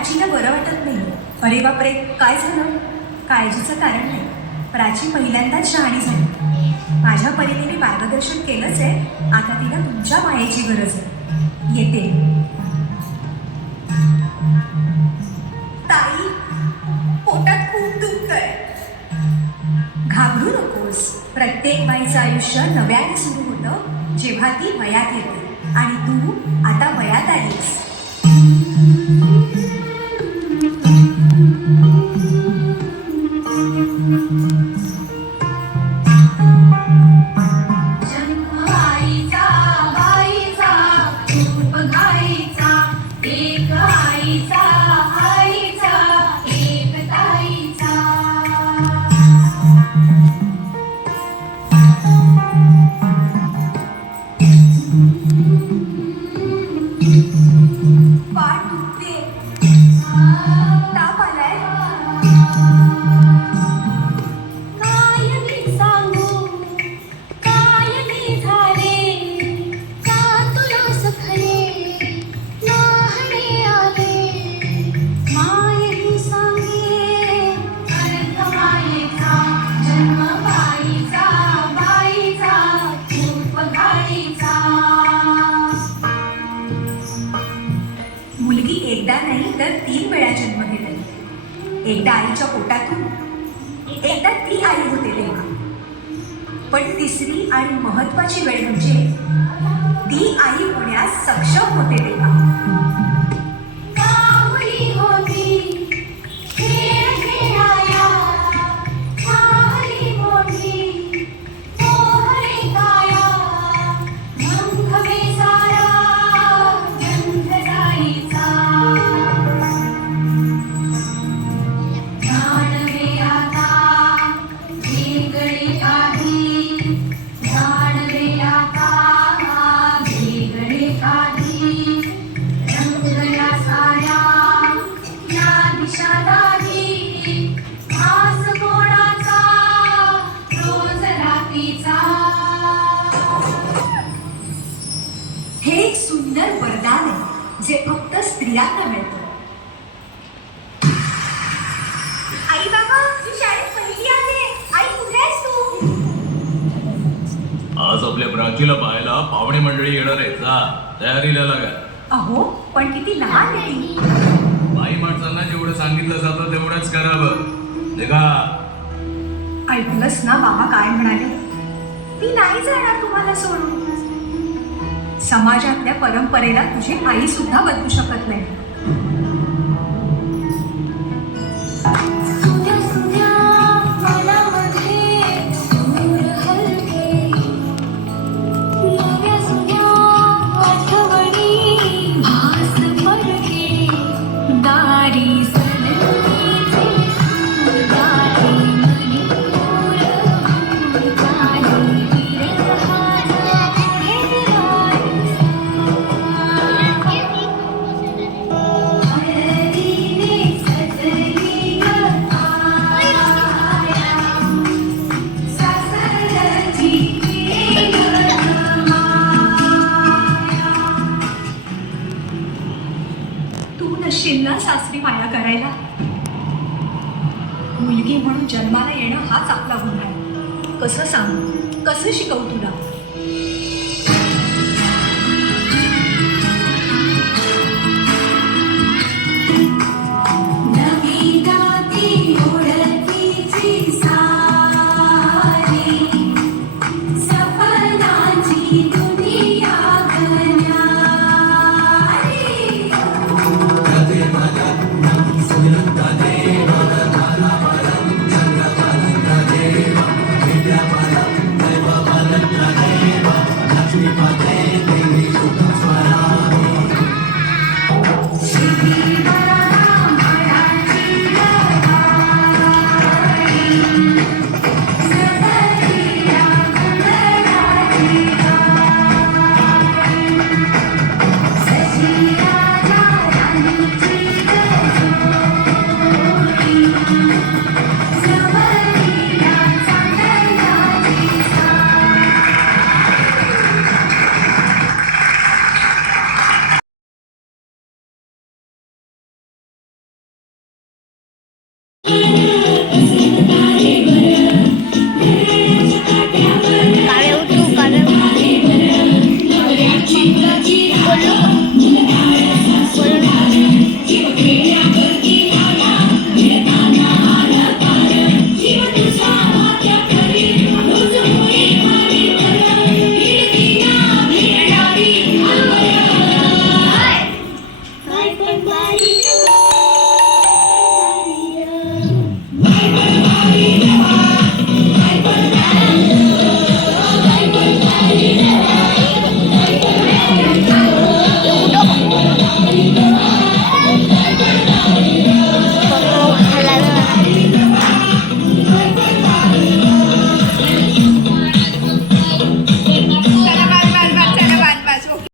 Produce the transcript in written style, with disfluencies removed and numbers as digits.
प्राचीला बरं वाटत नाही. अरे बापरे, काय झालं? काळजीचं कारण नाही. प्राची पहिल्यांदाच शहाणी झाली. माझ्या परीने मी मार्गदर्शन केलंच आहे. आता तिला तुमच्या मायेची गरज आहे. येते. ताई, पोटात खूप दुखतंय. घाबरू नकोस. प्रत्येक बाईचं आयुष्य नव्याने सुरू होतं जेव्हा ती वयात येते. आणि तू आता वयात आलीस. मुलगी एकदा नाही तर 3 वेळा जन्म घेते. एकदा आईच्या पोटातून, एकदा ती आई होते तेव्हा. पण तिसरी आणि महत्वाची वेळ म्हणजे ती आई होण्यास सक्षम होते तेव्हा. हे एक सुंदर वरदान आहे जे फक्त स्त्रियांना मिळतं. आई बाबा, मी शाळेत पहिली आले. आई, कुठे आहेस तू? आज आपल्या प्राचीला पाहायला पाहुणे मंडळी येणार आहेत. जा, तयारीला लागा. अहो, पण किती लहान आहे ती. बाई माणसांना जेवढं सांगितलं जातं तेवढंच करावं. निघा. ऐकलंस ना बाबा काय म्हणाले? मी नाही जाणार तुम्हाला सोडून. समाजातल्या परंपरेला तुझी आई सुद्धा बदलू शकत नाही. शिल्ला सासरी माया करायला. मुलगी म्हणून जन्माला येणं हाच आपला गुन्हा आहे. कसं सांगू, कसं शिकवू तुला?